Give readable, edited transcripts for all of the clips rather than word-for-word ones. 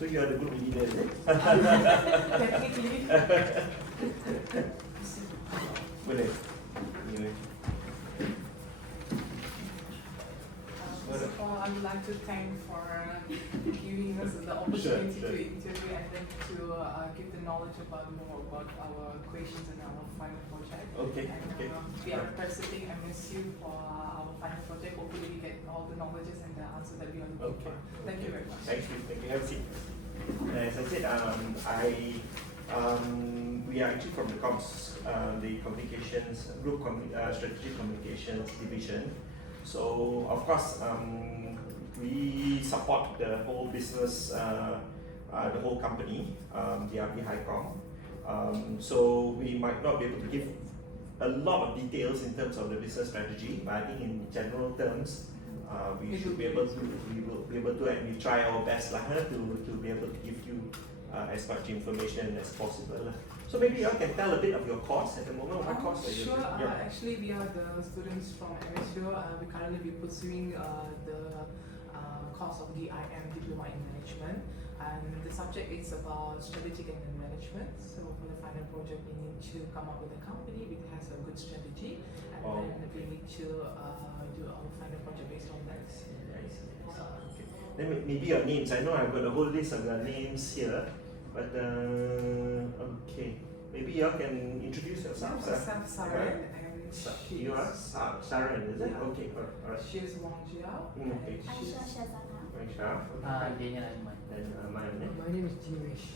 So you are the group leader, is it? Technically. Boleh. Anyway. First of all, I would like to thank for giving us the opportunity Sure. to interview and then to give the knowledge about more about our questions and our final project. Okay, And okay. we are representing MSU for our final project. Hopefully, we get all the knowledges and the answer that we are looking Okay. for. Thank you very much. Thank you. Thank you. Have a seat. As I said, we are actually from the comms, the communications group, strategic communications division. So of course, we support the whole business, the whole company, DRB Highcom. So we might not be able to give a lot of details in terms of the business strategy, but I think in general terms, we should be able to, and we try our best to be able to give you as much information as possible. So maybe you can tell a bit of your course at the moment. What course are you Sure. doing? Actually, we are the students from MSU. We currently be pursuing the course of DIM, Diploma in Management, and the subject is about strategic and management. So for the final project, we need to come up with a company which has a good strategy, and then we need to do our final project based on that. Then maybe your names. I know I've got a whole list of the names here, but okay. Maybe you all can introduce yourselves. Myself, Saren, and You are Saren, is it? Yeah. Okay, alright. She is Wang Jiao. Okay. And she's Aisyah Shazana. Aisha. Daniel Aiman. And my name. My name is Jinesh.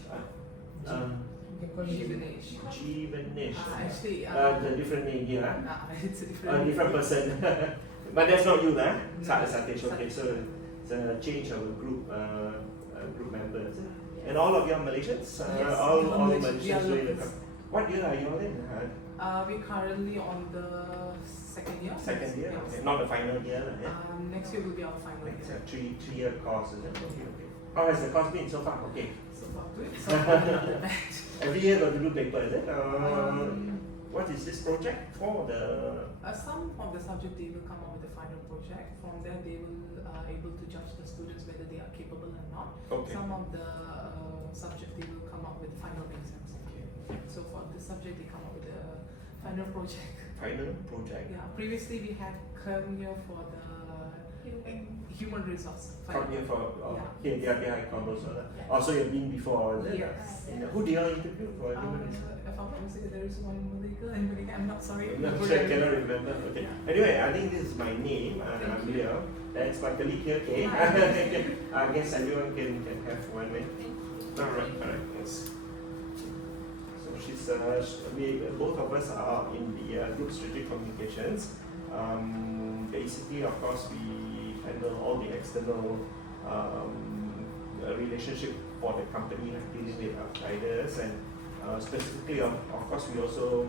You can call me Jivenesh. Jeevanesh. Actually, The different name here. it's a different. Different person. But that's not you, huh? No. Satish. Okay, so it's a change of a group members. And all of you are Malaysians? Yes, all we are Malaysians. we are really locals. come. What year are you all in? We're currently on the second year. Second year? Yes. Okay. Not the final year. Yeah? Next year will be our final It's year. a three-year course, is it? Okay, okay. How has the course been so far? Okay. So far good. So far not bad. Every year got to do paper, is it? Um, What is this project for? Some of the subject they will come up with the final project. From there they will able to judge the students whether they are capable or not. Okay. Some of the subject they will come up with final exams. Okay. So for this subject they come up with the final project. Final project. Yeah. Previously we had come here for the human resource. Come here for Yeah. here they are behind combos. Yeah. Also you've been before, is it? Yes. Who do you all interview for human resource? If I'm honest, there is one Malika and Malika. I'm not sorry. I'm not sure, I cannot remember. Okay. Yeah. Anyway, I think this is my name. Thank I'm you. Leo. That's my colleague here, Kay. Hi. I guess everyone can have one name. Alright, yes. So she's, we both of us are in the group strategic communications. Basically, of course, we handle all the external relationship for the company, like dealing with outsiders, and specifically, of course, we also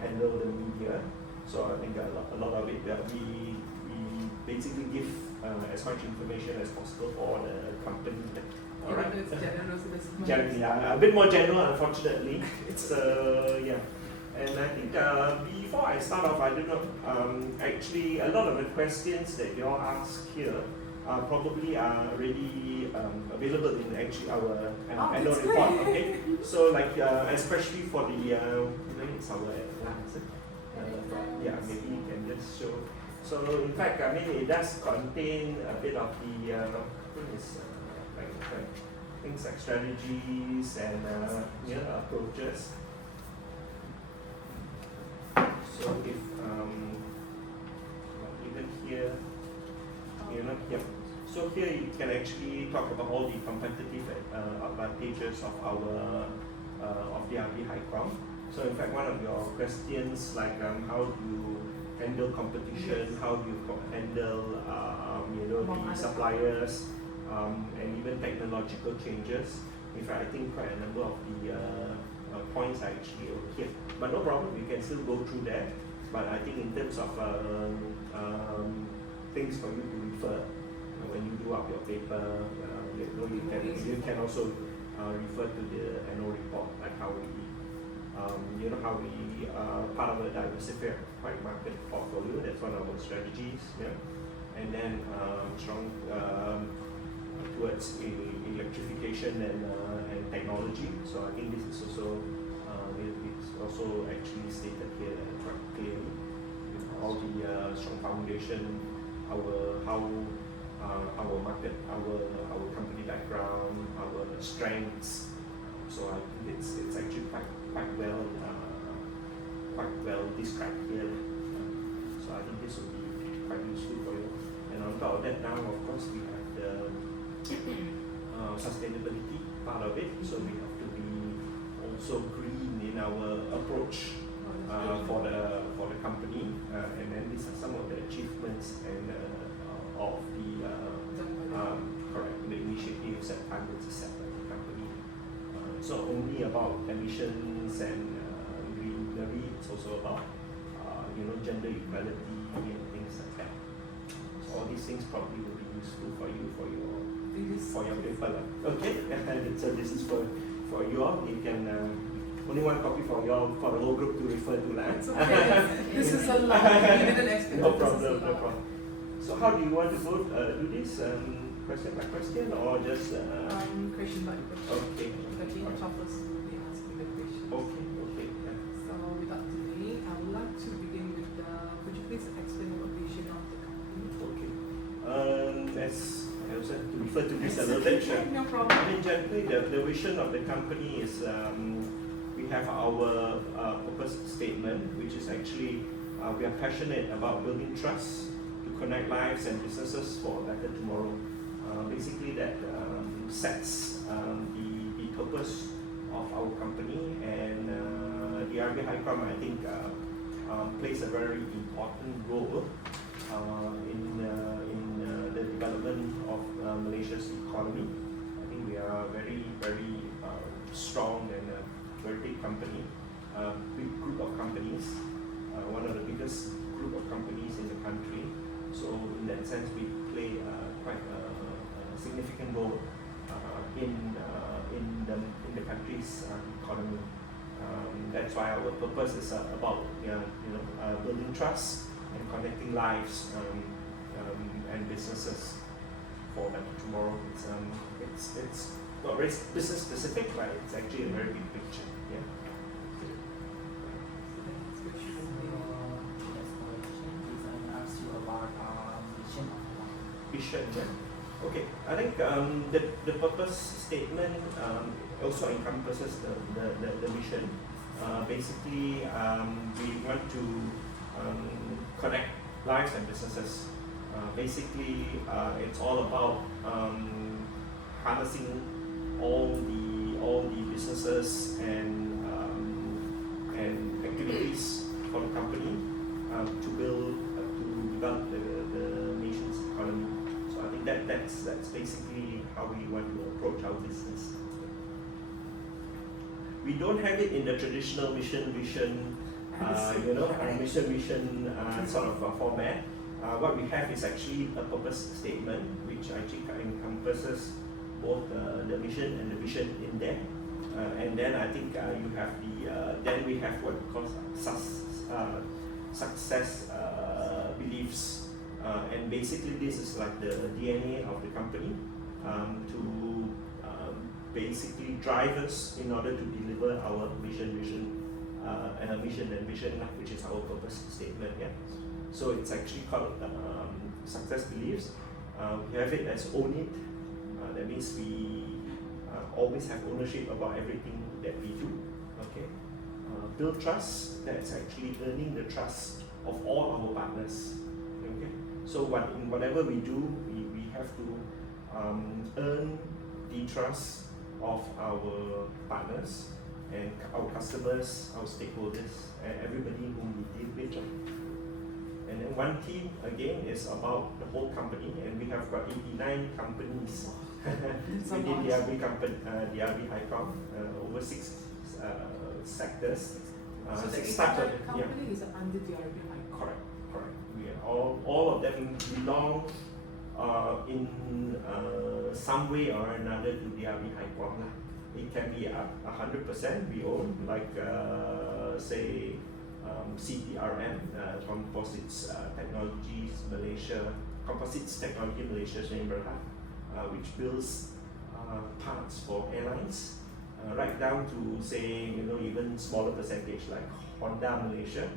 handle the media. So I think a lot of it that we basically give as much information as possible for the company. Alright. It's general, so this is Generally, yeah, a bit more general, unfortunately. It's yeah. And I think before I start off, I don't know. Actually, a lot of the questions that you all ask here probably are already available in actually our annual that's report. great. Okay, so like especially for the it's our yeah, maybe you can just show. So in fact, I mean, it does contain a bit of the things like strategies and approaches. So if even here, so here you can actually talk about all the competitive advantages of our of DRB Highcom. So in fact, one of your questions like how do you handle competition, how do you handle the suppliers, and even technological changes. In fact, I think quite a number of the points are actually over here. But no problem, we can still go through that. But I think in terms of things for you to refer, when you do up your paper, you can also refer to the annual report, like how we how we part of a diversified market portfolio. That's one of our strategies. Yeah, and then strong towards electrification and technology. So I think this is also it's also actually stated here quite clearly. All the strong foundation, our market, our company background, our strengths. So I think it's actually quite well described here. So I think this will be quite useful for you. And on top of that, now of course we have the sustainability part of it. So we have to be also green in our approach for the company. And then these are some of the achievements and of the initiatives and targets set by the company. It's not only about emissions and greenery, it's also about gender equality and things like that. So all these things probably will be useful for you for your paper. Okay, so this is for you all. You can only one copy for the whole group to refer to. It's okay. This is a lot. You didn't expect No this problem, is a no lot. problem. So how do you want to do this? Question by question or just? Question by question. Okay. The topics will be asking the questions. Okay. Yeah. So without delay, I would like to begin with could you please explain the vision of the company? Okay. As I also have to refer to this a little bit. Sure. No problem. I mean, generally, the vision of the company is we have our purpose statement, which is actually we are passionate about building trust to connect lives and businesses for a better tomorrow. Basically, that sets the purpose of our company, and DRB HiCom, I think, plays a very important role in the development of Malaysia's economy. I think we are very strong and a very big company, big group of companies, one of the biggest group of companies in the country. So in that sense, we play quite a significant role in the country's economy. That's why our purpose is about building trust and connecting lives and businesses for a better tomorrow. It's not very business specific, but it's actually a very big picture. Yeah. Next question will be Next question is I ask you about vision of the company. Vision. Yeah. Okay. I think the purpose statement also encompasses the vision. Basically, we want to connect lives and businesses. Basically, it's all about harnessing all the businesses and activities for the company to develop the nation's economy. So I think that's basically how we want to approach our business. We don't have it in the traditional mission vision sort of format. What we have is actually a purpose statement, which actually encompasses both the mission and the vision in there. And then I think you have then we have what we call success beliefs. And basically this is like the DNA of the company to basically drive us in order to deliver our vision and a mission and vision, which is our purpose statement. Yeah. So it's actually called success beliefs. We have it as own it. That means we always have ownership about everything that we do. Okay. Build trust. That's actually earning the trust of all our partners. Okay. So in whatever we do, we have to earn the trust of our partners and our customers, our stakeholders, and everybody whom we deal with. And then one team again is about the whole company, and we have got 89 companies within DRB HiCom, over 6 sectors. so the 6 entire types of company is under DRB HiCom. Correct. We are all of them belong in some way or another to DRB HiCom. It can be 100% we own, like say CTRM, Composites Technologies Malaysia, Composites Technology Malaysia Sdn Bhd, which builds parts for airlines, right down to say even smaller percentage like Honda Malaysia.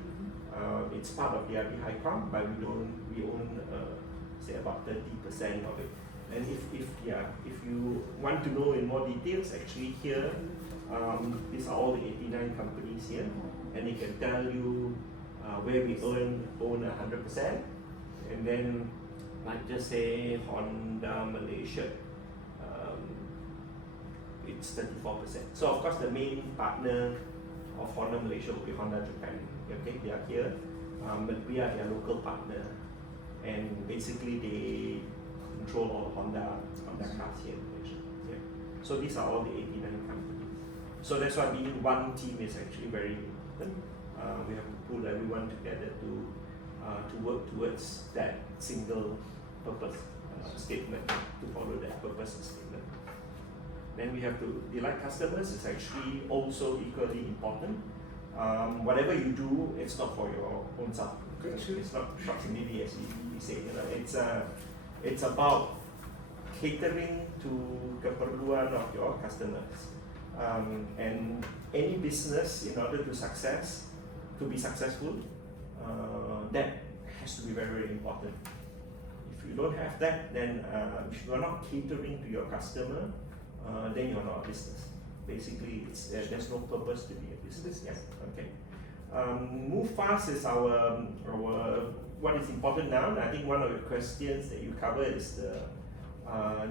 It's part of DRB Highcom, but we own say about 30% of it. And if you want to know in more details, actually here, these are all the 89 companies here, and they can tell you where we own 100%, and then like just say Honda Malaysia, it's 34%. So of course the main partner of Honda Malaysia will be Honda Japan. Okay, they are here, but we are their local partner, and basically they control all Honda cars here in Malaysia. Yeah. So these are all the 89 companies. So that's why being one team is actually very important. We have to pull everyone together to work towards that single purpose statement, to follow that purpose statement. Then we have to delight customers is actually also equally important. Whatever you do, it's not for your own self. It's not proximity, as we say. It's about catering to keperluan of your customers. And any business, in order to be successful, that has to be very, very important. If you don't have that, then if you are not catering to your customer, then you are not a business. Basically, there's no purpose to be a business. Yeah. Okay. Move fast is our what is important now. I think one of the questions that you cover is the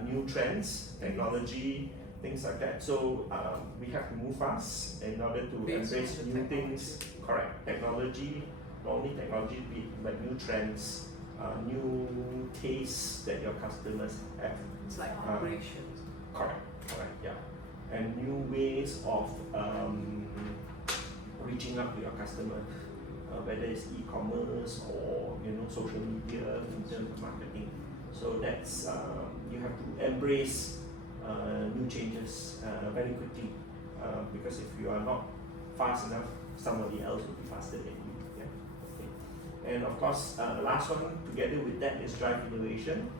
new trends, technology, things like that. So we have to move fast in order to embrace new things. Correct. Technology, not only technology, but new trends, new tastes that your customers have. It's like operations. Correct. Yeah. And new ways of reaching out to your customer, whether it's e-commerce or social media in terms of marketing. So that's you have to embrace new changes very quickly, because if you are not fast enough, somebody else will be faster than you. Yeah. Okay. And of course, the last one together with that is drive innovation.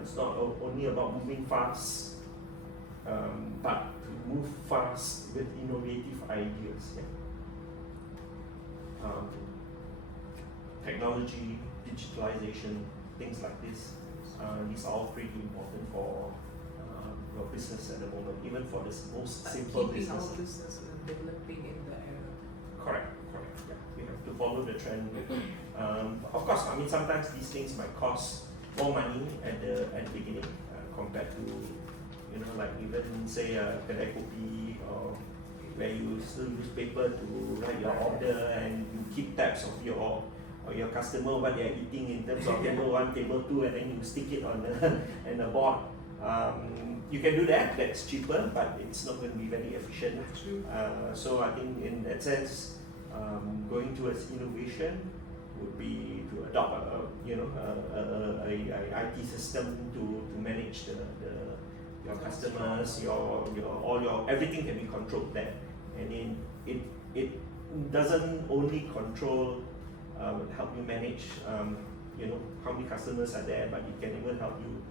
It's not only about moving fast, but to move fast with innovative ideas. Yeah. Technology, digitalization, things like this. These are all pretty important for your business at the moment, even for the most simple keeping business. our business developing in the area. Correct. Yeah, we have to follow the trend. Of course, I mean sometimes these things might cost more money at the beginning compared to like even say a kedai kopi or where you still use paper to write your order and you keep tabs of your customer, what they are eating in terms of table 1, table 2, and then you stick it on the board. You can do that, that's cheaper, but it's not going to be very efficient. So I think in that sense, going towards innovation would be to adopt a IT system to manage your customers, your everything can be controlled there, and then it doesn't only control help you manage how many customers are there, but it can even help you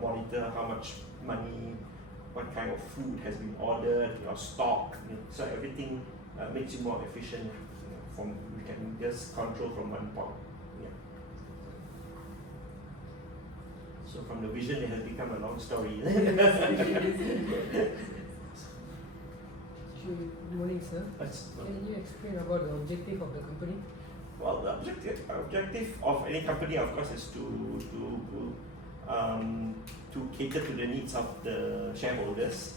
monitor how much money, what kind of food has been ordered, your stock. So everything makes you more efficient. We can just control from one point. Yeah. So from the vision, it has become a long story. Good morning, sir. Can you explain about the objective of the company? Well, the objective of any company, of course, is to cater to the needs of the shareholders,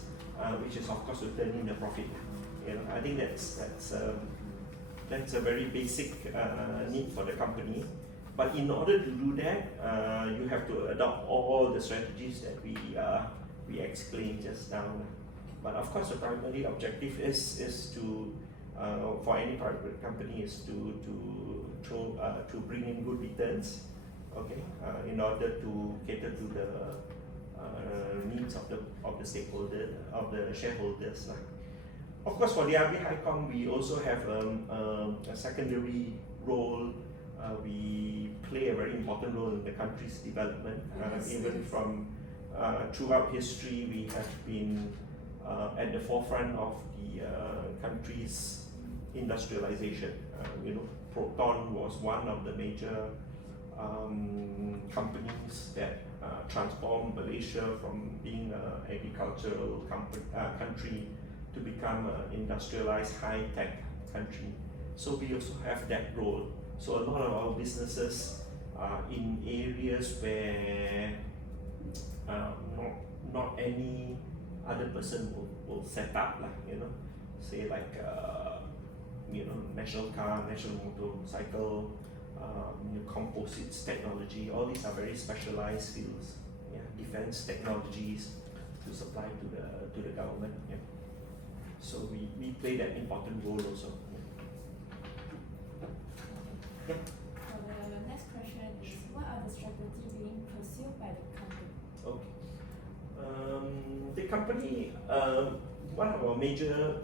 which is of course to turn in the profit. I think that's a very basic need for the company. But in order to do that, you have to adopt all the strategies that we explained just now. But of course, the primary objective is to for any private company is to bring in good returns, okay, in order to cater to the needs of the stakeholder, of the shareholders. Of course, for DRB Highcom, we also have a secondary role. We play a very important role in the country's development, even from throughout history, we have been at the forefront of the country's industrialization. Proton was one of the major companies that transformed Malaysia from being an agricultural country to become an industrialized high-tech country. So we also have that role. So a lot of our businesses are in areas where not any other person will set up, say like national car, national motorcycle, composites technology. All these are very specialized fields. Yeah, defense technologies to supply to the government. Yeah. So we play that important role also. Yeah. The next question is, what are the strategies being pursued by the company? Okay. The company, one of our major,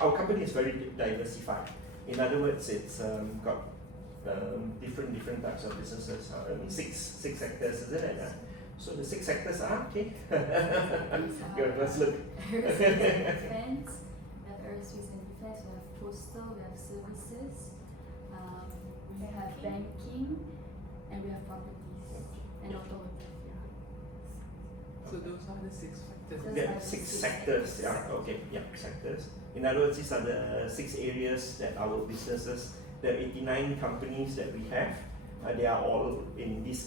our company is very diversified. In other words, it's got different types of businesses. Six sectors, isn't it? So the 6 sectors are okay. Good, let's look. Aerospace and defense. We have aerospace and defense. We have postal. We have services. We have banking, and we have properties and automotive. Yeah. So those are the 6 factors. Those There are are the 6 six sectors. sectors. Yeah, okay, yeah, sectors. In other words, these are the 6 areas that our businesses, the 89 companies that we have, they are all in these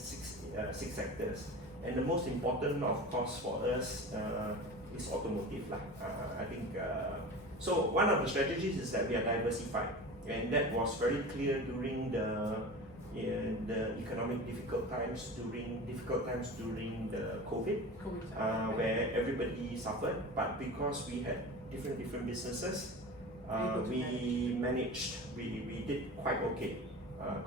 6 sectors. And the most important, of course, for us is automotive. I think so. One of the strategies is that we are diversified, and that was very clear during the economic difficult times during the COVID, where everybody suffered. But because we had different businesses, we did quite okay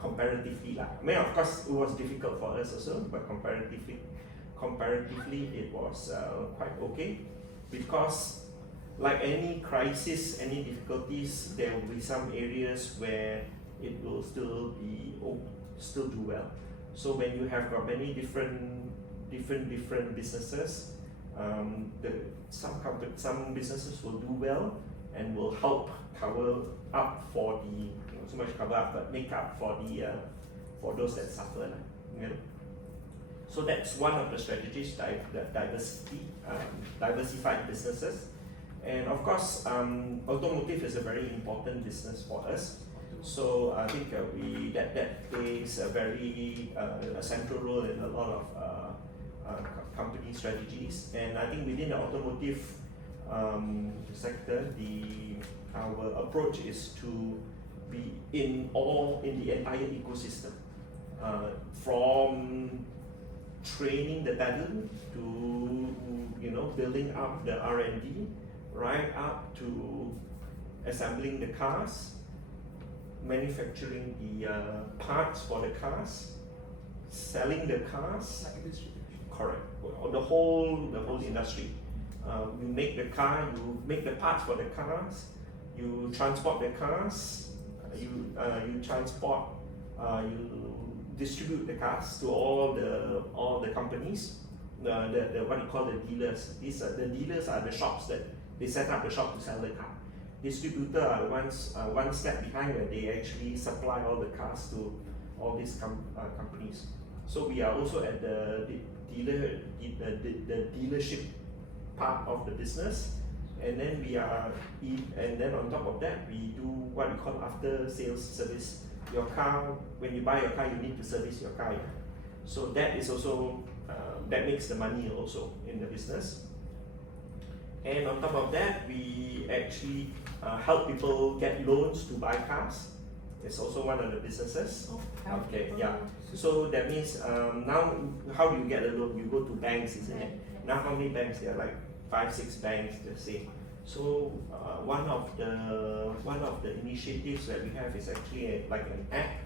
comparatively. I mean, of course, it was difficult for us also, but comparatively it was quite okay, because like any crisis, any difficulties, there will be some areas where it will still do well. So when you have got many different businesses, some businesses will do well and will help cover up for the, not so much cover up, but make up for the for those that suffer. So that's one of the strategies, diversified businesses. And of course, automotive is a very important business for us. So I think that plays a very central role in a lot of company strategies. And I think within the automotive sector, our approach is to be in the entire ecosystem, from training the talent to building up the R&D, right up to assembling the cars, manufacturing the parts for the cars, selling the cars. Like distribution. Correct. The whole industry. You make the car, you make the parts for the cars, you transport the cars, you distribute the cars to all the companies, the what you call the dealers. The dealers are the shops that they set up the shop to sell the car. Distributor are the ones one step behind, where they actually supply all the cars to all these companies. So we are also at the dealership part of the business, and then on top of that, we do what we call after sales service. Your car, when you buy your car, you need to service your car. So that is also that makes the money also in the business. And on top of that, we actually help people get loans to buy cars. It's also one of the businesses. Okay, yeah. So that means now, how do you get a loan? You go to banks, isn't it? Now how many banks? There are like 5-6 banks, let's say. So one of the initiatives that we have is actually like an app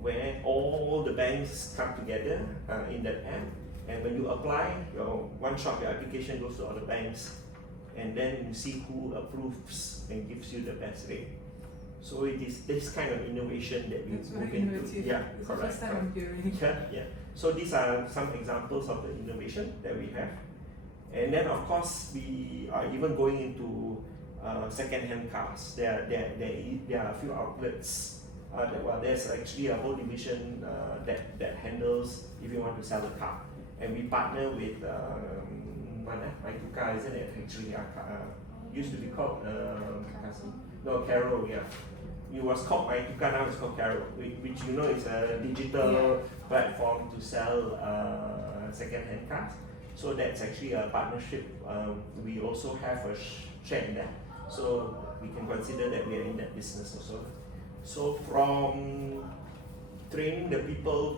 where all the banks come together in that app, and when you apply, your application goes to all the banks, and then you see who approves and gives you the best rate. So it is this kind of innovation that we It's move very into. innovative. Yeah, It's correct. the first time I'm hearing. Yeah, yeah. So these are some examples of the innovation that we have. And then of course we are even going into second-hand cars. There are a few outlets. There's actually a whole division that handles if you want to sell a car. And we partner with Maituka, isn't it? Actually, used to be called Carol, yeah. It was called Maituka, now it's called Carol, which you know is a digital platform to sell second-hand cars. So that's actually a partnership. We also have a share in that. So we can consider that we are in that business also. So from training the people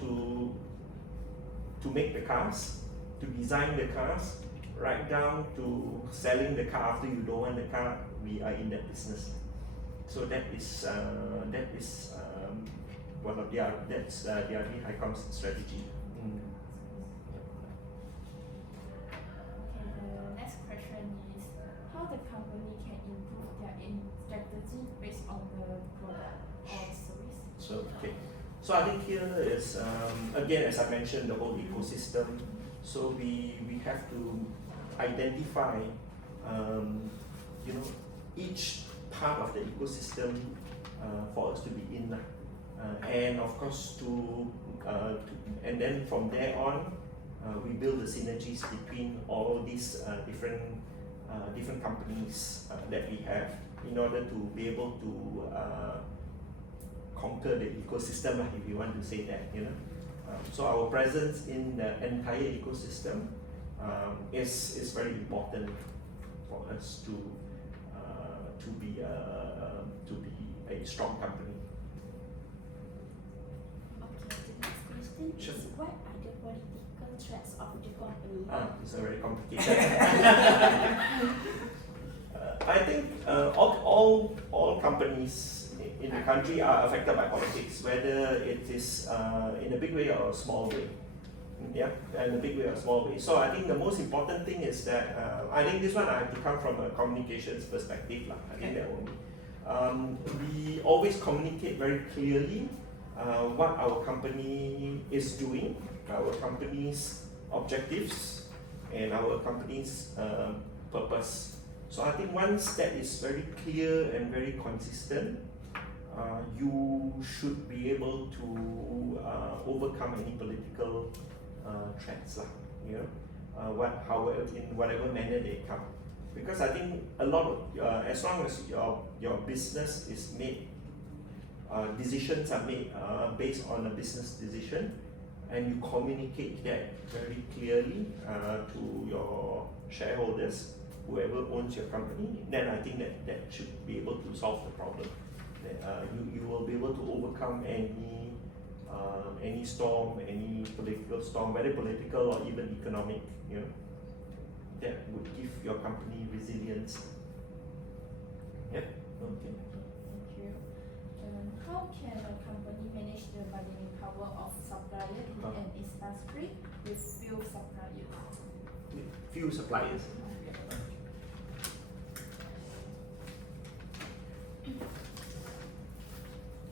to make the cars, to design the cars, right down to selling the car after you don't want the car, we are in that business. So that is one of that's DRB HiCom's strategy. Okay, the next question is how the company can improve their strategy based on the product or service. So I think here is again, as I mentioned, the whole ecosystem. So we have to identify each part of the ecosystem for us to be in, and of course and then from there on we build the synergies between all these different companies that we have in order to be able to conquer the ecosystem, if you want to say that, so our presence in the entire ecosystem is very important for us to be a strong company. Okay, the next question Sure. is what are the political threats of the company? It's a very complicated. I think all companies in the country are affected by politics, whether it is in a big way or a small way. Yeah, in a big way or a small way. So I think the most important thing is that I think this one I have to come from a communications perspective lah. I think that will be. We always communicate very clearly what our company is doing, our company's objectives, and our company's purpose. So I think once that is very clear and very consistent, you should be able to overcome any political threats lah. However, in whatever manner they come. Because I think a lot of as long as your business is made, decisions are made based on a business decision, and you communicate that very clearly to your shareholders, whoever owns your company, then I think that should be able to solve the problem. That you will be able to overcome any storm, any political storm, whether political or even economic, that would give your company resilience. Yep. Okay. Thank you. How can a company manage the bargaining power of supplier in an industry with few suppliers? Few suppliers.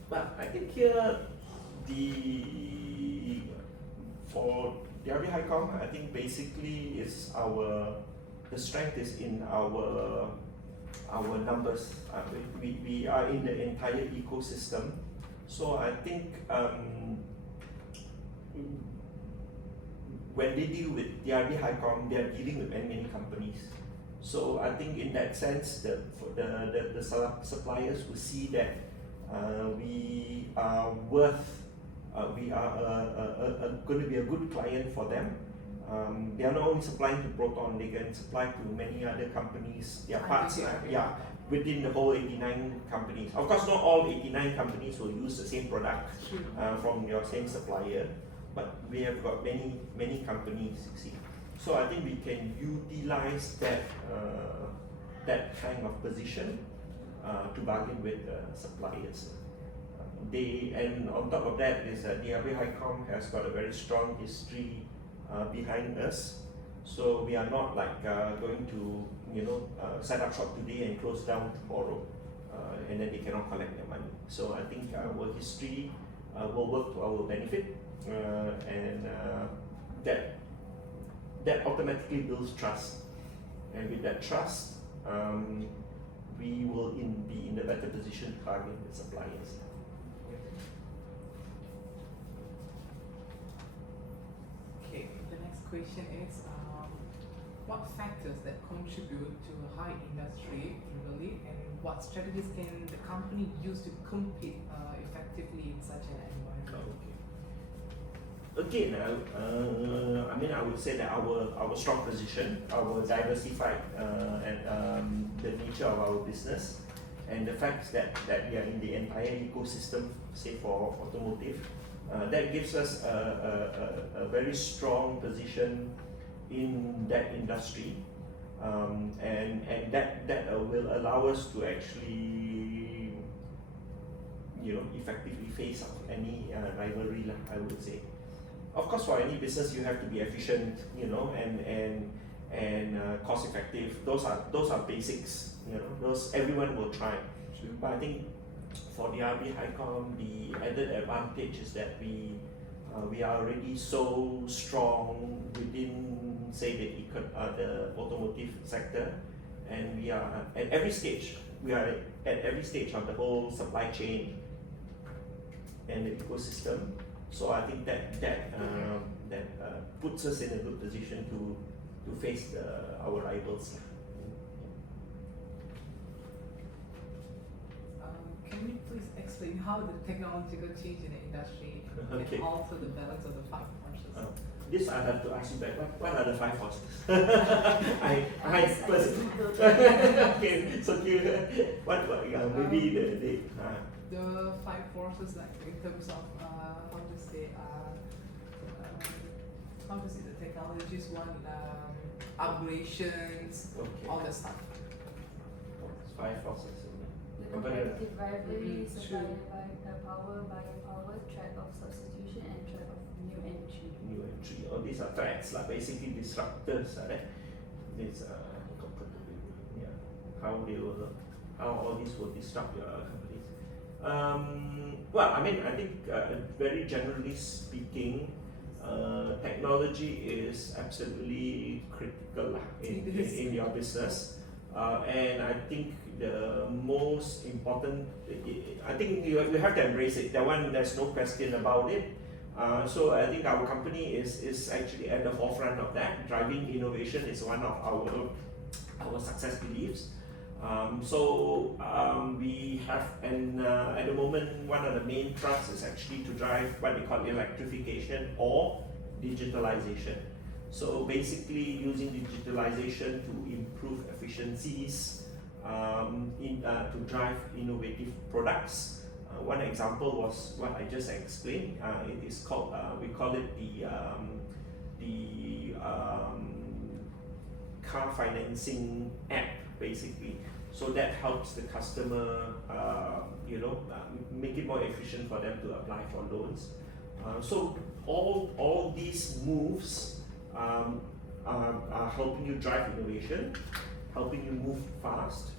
But I think here for DRB HiCom, I think basically is the strength is in our numbers. We are in the entire ecosystem. So I think when they deal with DRB HiCom, they are dealing with many companies. So I think in that sense, the suppliers will see that we are going to be a good client for them. They are not only supplying to Proton, they can supply to many other companies, their parts, within the whole 89 companies. Of course, not all 89 companies will use the same product from your same supplier, but we have got many companies, you see. So I think we can utilize that kind of position to bargain with suppliers. And on top of that is that DRB HiCom has got a very strong history behind us. So we are not like going to set up shop today and close down tomorrow. and then they cannot collect their money. So I think our history will work to our benefit, and that automatically builds trust, and with that trust, we will be in a better position to bargain with suppliers. Okay, the next question is what factors that contribute to a high industry really, and what strategies can the company use to compete effectively in such an environment? Again, I mean, I would say that our strong position, our diversified and the nature of our business, and the fact that we are in the entire ecosystem, say for automotive, that gives us a very strong position in that industry, and that will allow us to actually, effectively face off any rivalry, I would say. Of course, for any business, you have to be efficient, and cost effective. Those are basics. Those everyone will try. But I think for the RB Highcom, the added advantage is that we are already so strong within, say, the automotive sector, and we are at every stage. We are at every stage of the whole supply chain and the ecosystem. So I think that puts us in a good position to face our rivals. Can you please explain how the technological change in the industry Okay. can alter the balance of the five forces? This I have to ask you back. What are the five forces? I first. Okay, so maybe The five forces, like in terms of how to say the technologies one, upgradations, all that stuff. five forces. The competitive rivalry, Mm, supply true. by power, threat of substitution, and threat of new entry. New entry. All these are threats, basically disruptors. It's how all these will disrupt your companies. Well, I mean, I think very generally speaking, technology is absolutely critical in your business, and I think the most important, I think you have to embrace it. That one, there's no question about it. So I think our company is actually at the forefront of that. Driving innovation is one of our success beliefs. We have, and at the moment, one of the main thrusts is actually to drive what we call electrification or digitalization. So basically using digitalization to improve efficiencies, to drive innovative products. One example was what I just explained. It is called, we call it the car financing app, basically. So that helps the customer, make it more efficient for them to apply for loans. So all these moves are helping you drive innovation, helping you move fast,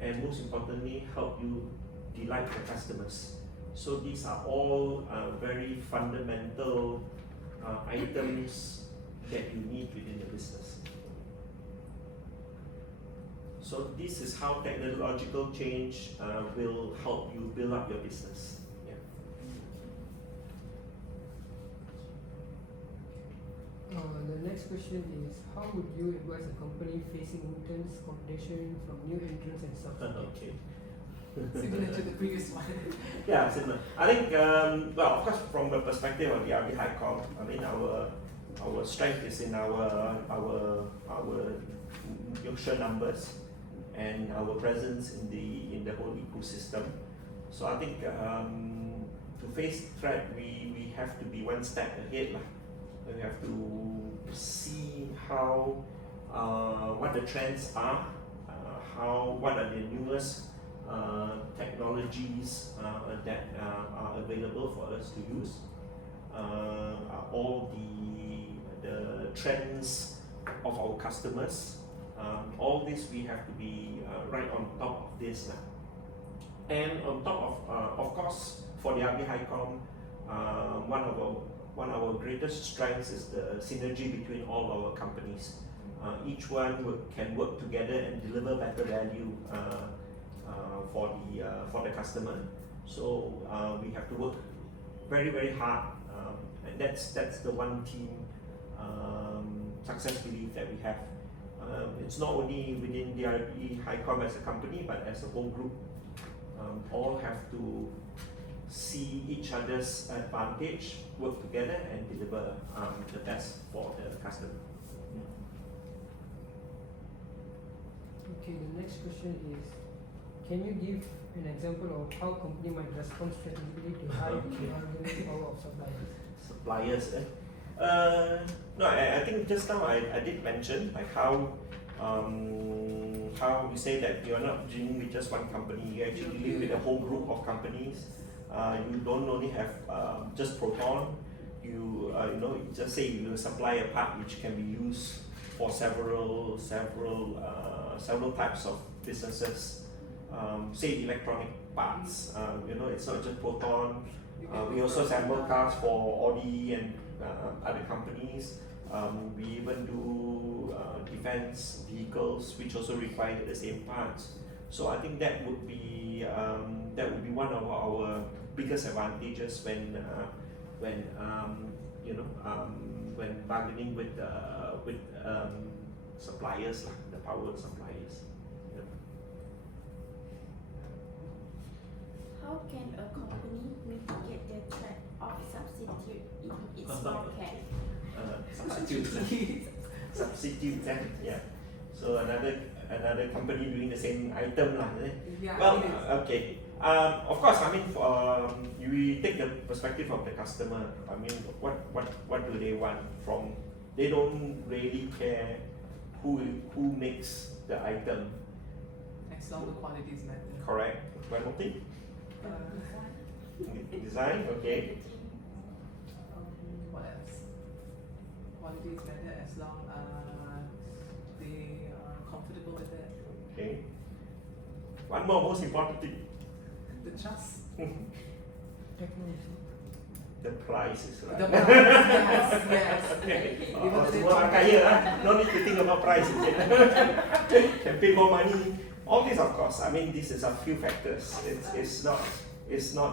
and most importantly, help you delight the customers. So these are all very fundamental items that you need within the business. So this is how technological change will help you build up your business. Yeah. The next question is, how would you advise a company facing intense competition from new entrants and substitutes? Okay. Similar to the previous one. Yeah, similar. I think, well, of course, from the perspective of the RB Highcom, I mean, our strength is in our sheer numbers and our presence in the whole ecosystem. So I think to face threat, we have to be one step ahead lah. We have to see how what the trends are, what are the newest technologies that are available for us to use, all the trends of our customers. All this we have to be right on top of this. And on top of course, for the RB Highcom, one of our greatest strengths is the synergy between all our companies. Each one can work together and deliver better value for the customer. So we have to work very, very hard, and that's the one team success belief that we have. It's not only within DRB Highcom as a company, but as a whole group. All have to see each other's advantage, work together, and deliver the best for the customer. Okay, the next question is, can you give an example of how company might respond strategically to high bargaining power of suppliers? Suppliers. No, I think just now I did mention like how we say that you're not dealing with just one company, you're actually dealing with a whole group of companies. You don't only have just Proton. You just say you supply a part which can be used for several types of businesses. Say electronic parts. It's not just Proton. We also assemble cars for Audi and other companies. We even do defense vehicles, which also require the same parts. So I think that would be one of our biggest advantages when bargaining with suppliers, like the power suppliers. How can a company mitigate the threat of substitute in its market? Substitute, yeah. So another company doing the same item lah. Yeah, Well, it is. okay. Of course, I mean, we take the perspective of the customer. I mean, what do they want from? They don't really care who makes the item. As long as the quality is met. Correct. One more thing. Design. Okay. What else? Quality is better as long they are comfortable with it. Okay. One more most important thing. The trust. Technology. The price is right. The price, yes. Okay. Even though they Semua orang don't- kaya lah. No need to think about price, is it? Can pay more money. All this, of course. I mean, this is a few factors. It's not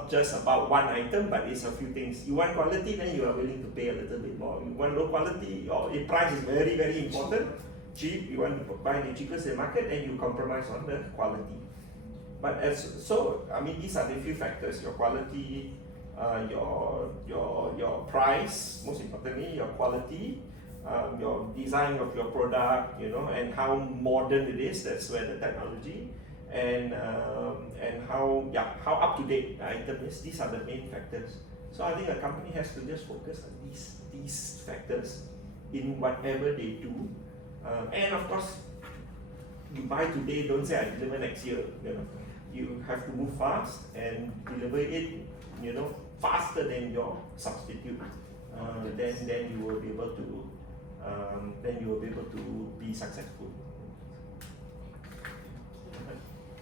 just about one item, but it's a few things. You want quality, then you are willing to pay a little bit more. You want low quality, or if price is very, very important, cheap, you want to buy the cheapest in the market, then you compromise on the quality. But I mean, these are the few factors: your quality, your price, most importantly, your quality, your design of your product, and how modern it is. That's where the technology. And how up to date the item is. These are the main factors. So I think a company has to just focus on these factors in whatever they do. And of course, you buy today, don't say I deliver next year. You have to move fast and deliver it, faster than your substitute. Then you will be able to be successful.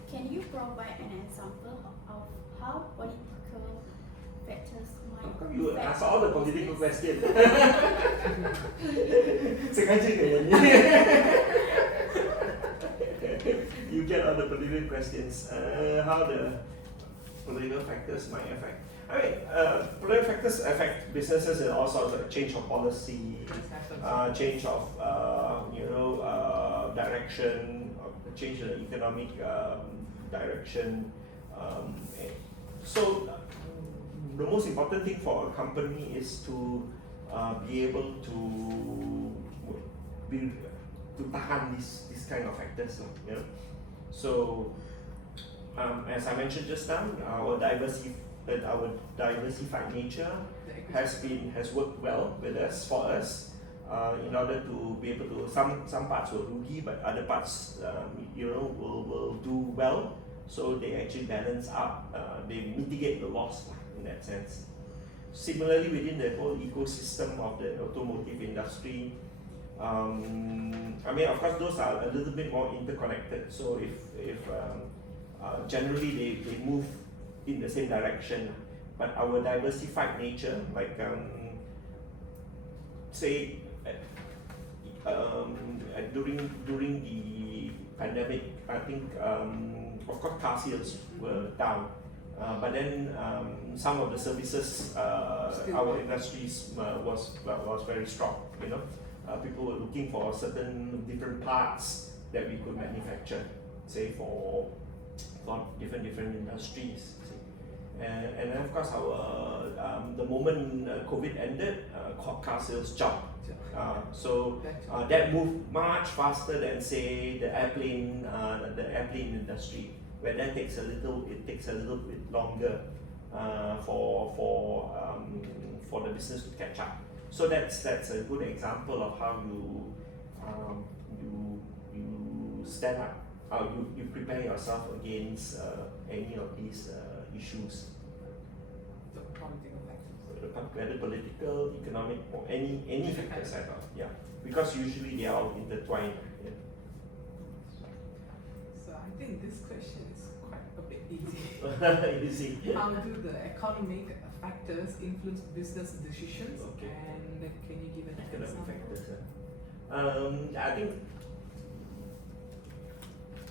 Can you provide an example of how political factors might How come you affect ask all the political business? questions? Sengaja ke yang ni? You get all the political questions. How the political factors might affect. I mean, political factors affect businesses in all sorts of change of policy, change of direction, change in the economic direction. So the most important thing for a company is to be able to tahan this kind of factors, So as I mentioned just now, our diversified nature has worked well with us for us. In order to be able to, some parts will rugi, but other parts will do well. So they actually balance up, they mitigate the loss in that sense. Similarly, within the whole ecosystem of the automotive industry, I mean, of course, those are a little bit more interconnected. So if generally they move in the same direction. But our diversified nature, like say during the pandemic, I think of course car sales were down, but then some of the services our industries was very strong. You know, people were looking for certain different parts that we could manufacture, say for different industries. And then of course our the moment COVID ended, car sales jumped. So that moved much faster than say the airplane industry, where that takes a little bit longer for the business to catch up. So that's a good example of how you stand up, how you prepare yourself against any of these issues, whether political, economic, or any factors at all. Yeah, because usually they are all intertwined. Yeah. So I think this question is quite a bit easy. Easy. How do the economic factors influence business decisions? Okay. And can you give an Economic example? factors. I think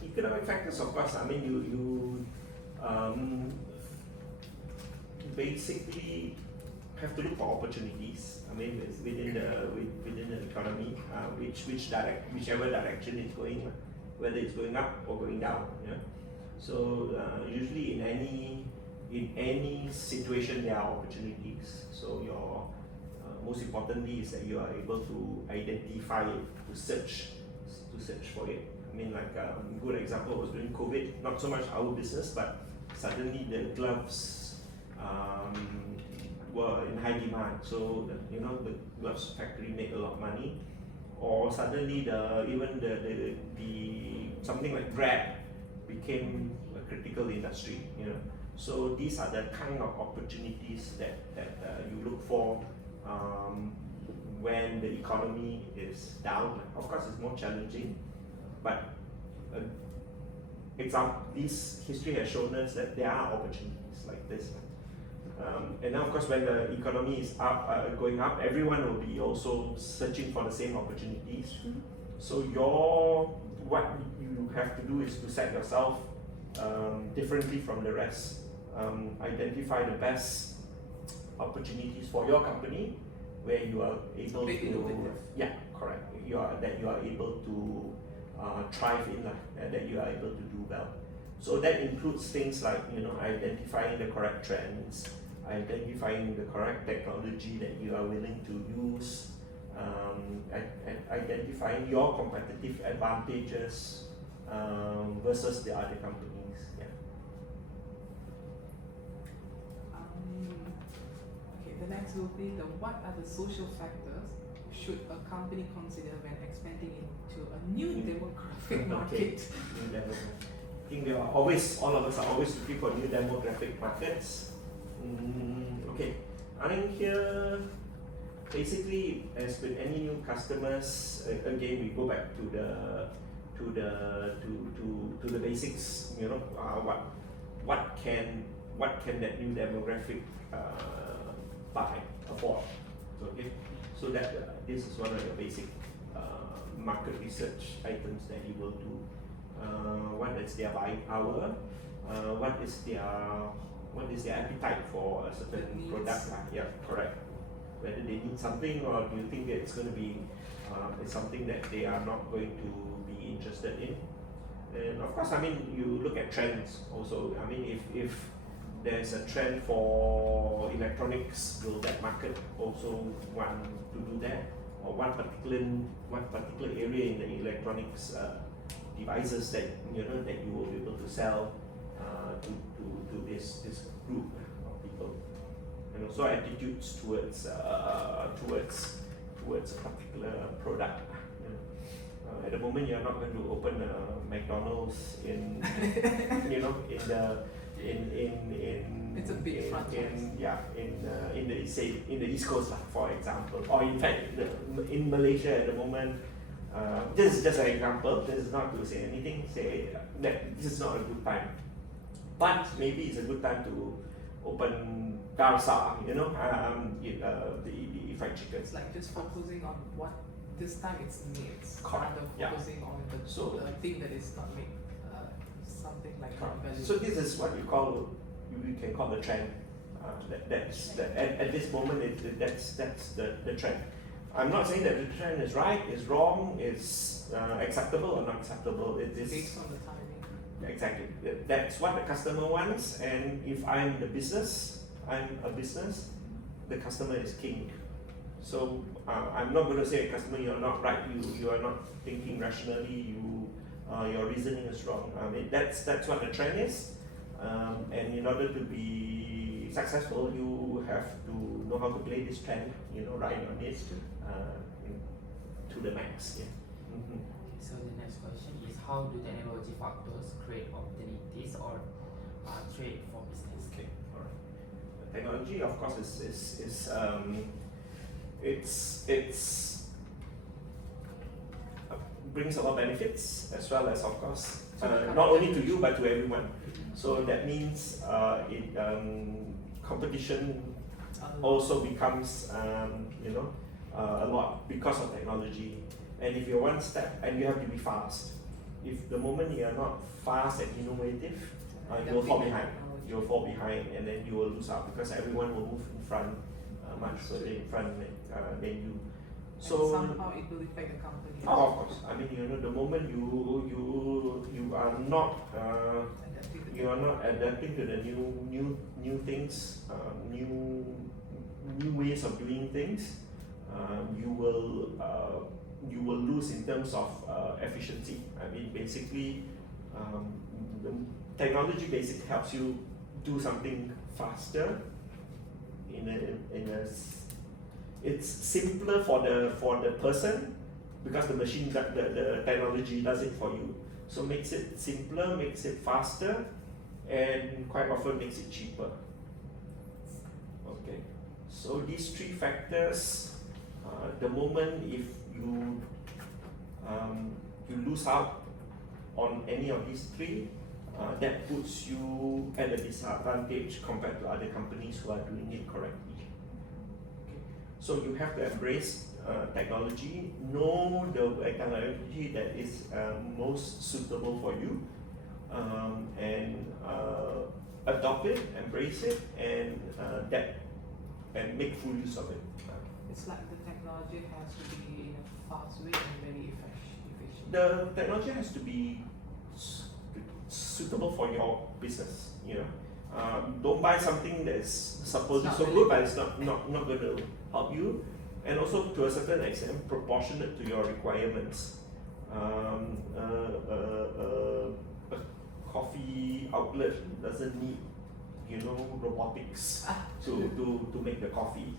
economic factors, of course. I mean, you basically have to look for opportunities. I mean, within the economy, whichever direction it's going, whether it's going up or going down. Yeah. So usually in any situation there are opportunities. So your most importantly is that you are able to identify it, to search for it. I mean, like a good example was during COVID. Not so much our business, but suddenly the gloves were in high demand. So the gloves factory made a lot of money. Or suddenly the something like Grab became a critical industry. You know. So these are the kind of opportunities that you look for when the economy is down. Of course, it's more challenging, but this history has shown us that there are opportunities like this. And now, of course, when the economy is up, going up, everyone will be also searching for the same opportunities. So what you have to do is to set yourself differently from the rest. Identify the best opportunities for your company where you are able to, correct. You are able to thrive in, that you are able to do well. So that includes things like identifying the correct trends, identifying the correct technology that you are willing to use, identifying your competitive advantages versus the other companies. Yeah. Okay, the next will be what are the social factors should a company consider when expanding into a new demographic market? New demographic. I think all of us are always looking for new demographic markets. Okay, I think here, basically, as with any new customers, again we go back to the basics. What can that new demographic afford? Okay, so that this is one of the basic market research items that you will do. What is their buying power? What is their appetite for a certain product? Yeah, correct. Whether they need something, or do you think that it's going to be it's something that they are not going to be interested in? And of course, I mean, you look at trends also. I mean, if there's a trend for electronics, will that market also want to do that? Or one particular area in the electronics devices that that you will be able to sell to this group of people, and also attitudes towards a particular product. At the moment, you're not going to open a McDonald's in It's a big franchise. In the East Coast, for example, or in fact in Malaysia at the moment. This is just an example. This is not to say anything. Say that this is not a good time but maybe it's a good time to open Darsa, the fried chicken. It's like just focusing on what this time it's needs, Correct, rather yeah. focusing on So- the thing that is not made, something like Correct. value. So this is what we can call the trend. At this moment, that's the trend. I'm not saying that the trend is right, is wrong, is acceptable or not acceptable. It is based on the timing. exactly that's what the customer wants. And if I'm a business, the customer is king. So I'm not going to say, customer, you're not right. You are not thinking rationally. Your reasoning is wrong. I mean, that's what the trend is. And in order to be successful, you have to know how to play this trend. Ride on it to the max. Yeah. Mm-hmm. So the next question is, how do technology factors create opportunities or trade for business? Okay. All right. Technology, of course, it's brings a lot of benefits, as well as, of course, To the not only to you but to everyone. So that means competition also becomes a lot because of technology. And if you're one step, and you have to be fast. If the moment you are not fast and innovative, you will fall behind. You will fall behind, and then you will lose out because everyone will move in front, much further in front than you. So somehow it will affect the company. oh, of course. I mean, the moment you are not Adapting to you are not adapting to the new things, new ways of doing things, you will lose in terms of efficiency. I mean, basically, the technology basically helps you do something faster. It's simpler for the person because the machine the technology does it for you. So makes it simpler, makes it faster, and quite often makes it cheaper. Okay, so these three factors, the moment if you lose out on any of these three, that puts you at a disadvantage compared to other companies who are doing it correctly. Okay. So you have to embrace technology, know the technology that is most suitable for you, and adopt it, embrace it, and make full use of it. It's like the technology has to be in a fast way and very efficient. The technology has to be suitable for your business. Don't buy something that's supposedly so good, but it's not going to help you, and also to a certain extent proportionate to your requirements. A coffee outlet doesn't need robotics to make the coffee.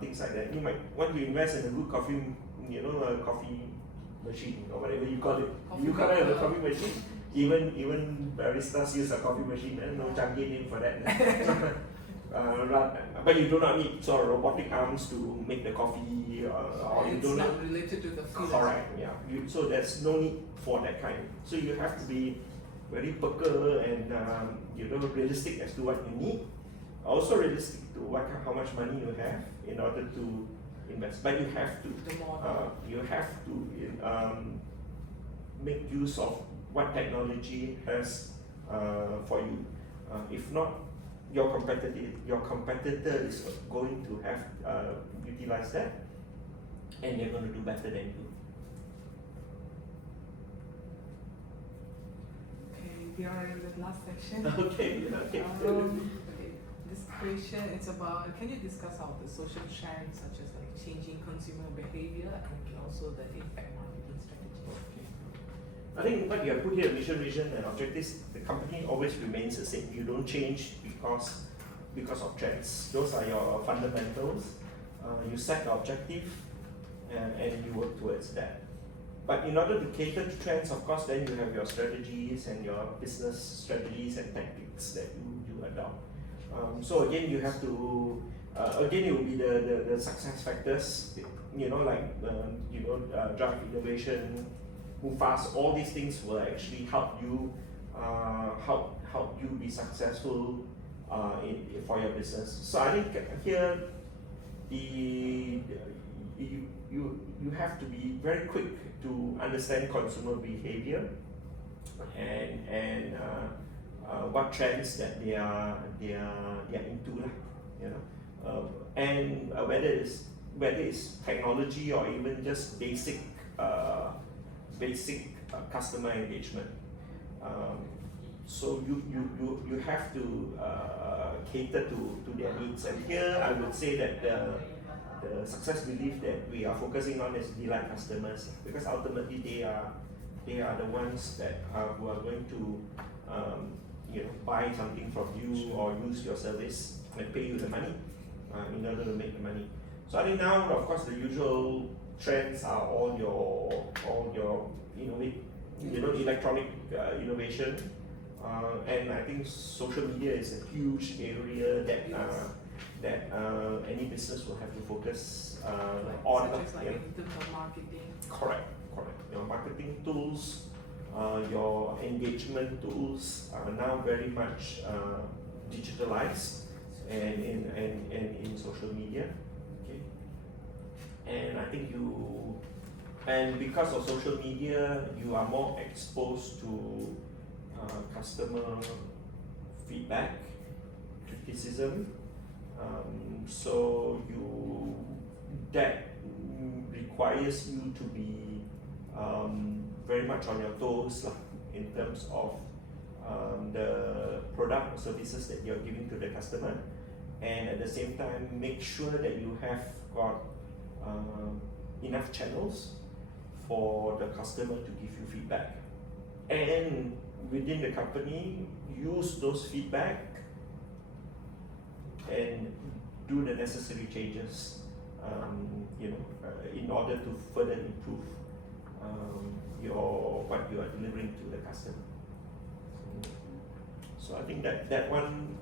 Things like that. You might want to invest in a good coffee, a coffee machine or whatever you call it. You call it a coffee machine. Even baristas use a coffee machine. No canggih name for that. But you do not need sort of robotic arms to make the coffee, or you It's do not. not related to the field. Correct. Yeah. So there's no need for that kind. So you have to be very peka and realistic as to what you need. Also realistic to how much money you have in order to invest. But you have to. The model. You have to make use of what technology has for you. If not, your competitor is going to have utilize that, and they're going to do better than you. Okay, we are in the last section. Okay. Okay, this question it's about, can you discuss how the social trends such as like changing consumer behavior and also the impact marketing strategy? I think what you have put here, mission, vision, and objectives, the company always remains the same. You don't change because of trends. Those are your fundamentals. You set the objective, and you work towards that. But in order to cater to trends, of course, then you have your strategies and your business strategies and tactics that you adopt. So again, you have to, again, it will be the success factors, drive innovation, move fast. All these things will actually help you, help you be successful for your business. So I think here you have to be very quick to understand consumer behavior and what trends that they are into lah, you know, and whether it's technology or even just basic customer engagement. So you have to cater to their needs, and here I would say that the success belief that we are focusing on is delight customers, because ultimately they are the ones that who are going to buy something from you or use your service and pay you the money in order to make the money. So I think now, of course, the usual trends are all your electronic innovation, and I think social media is a huge area that any business will have to focus on. Such as like Yeah. in terms of marketing. Correct. Your marketing tools, your engagement tools are now very much digitalized and in social media. Okay. And I think because of social media, you are more exposed to customer feedback, criticism. So that requires you to be very much on your toes in terms of the product or services that you're giving to the customer, and at the same time make sure that you have got enough channels for the customer to give you feedback, and within the company use those feedback and do the necessary changes in order to further improve what you are delivering to the customer. So I think that one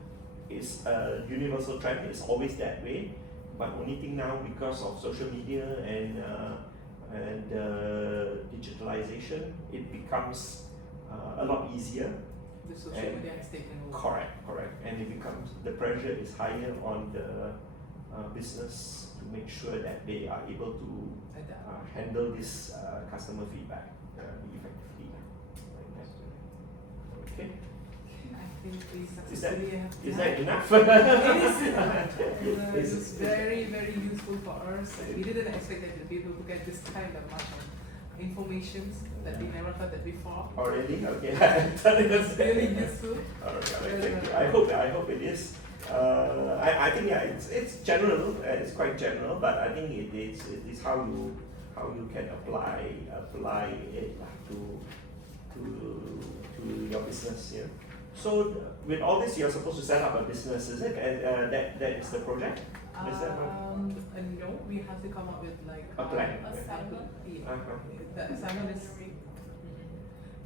is a universal trend. It's always that way, but only thing now, because of social media and digitalization, it becomes a lot easier. The social And media has taken over. Correct, and it becomes, the pressure is higher on the business to make sure that they are able to Adapt. handle this customer feedback effectively. Okay, I think we Is that- successfully have is done. that enough? It was very, very useful for us. We didn't expect that the people would get this kind of much of information that we never heard that before. Already? Okay. It's really useful. Alright, thank you. I hope it is. I think it's general. It's quite general, but I think it is how you can apply it to your business. Yeah. So with all this, you're supposed to set up a business, is it? And that is the project. Is that one? No, we have to come up with like A plan. Assignment. Yeah.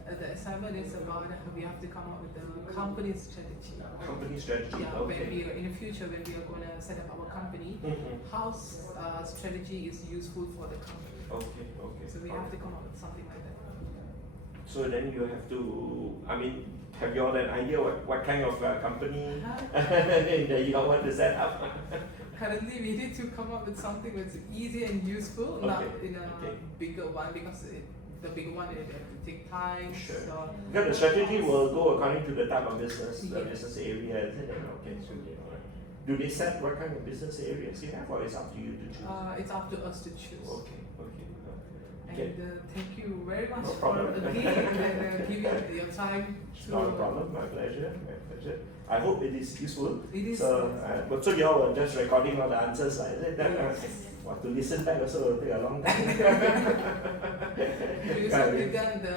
The assignment is about we have to come up with the company strategy. Company strategy. Yeah, when Okay. we are, in the future when we are going to set up our company, Mhm. how strategy is useful for the company. Okay. So we have to come up with something like that. So then you have to, have you all an idea what kind of company that you all want to set up? Currently, we need to come up with something that's easy and useful, not Okay, in a okay. bigger one, because the bigger one it have to take time. Sure. So Because the strategy will go according to the type of business, the Yeah. business area, isn't it? Okay, so alright. Do they set what kind of business areas you have, or it's up to you to choose? it's up to us to choose. Okay. And thank you very much No for problem. again and giving your time to. Not a problem, my pleasure. I hope it is useful. It is. So, but so you all were just recording all the answers, is it? Yes. To listen back also will take a long time. Because we've done the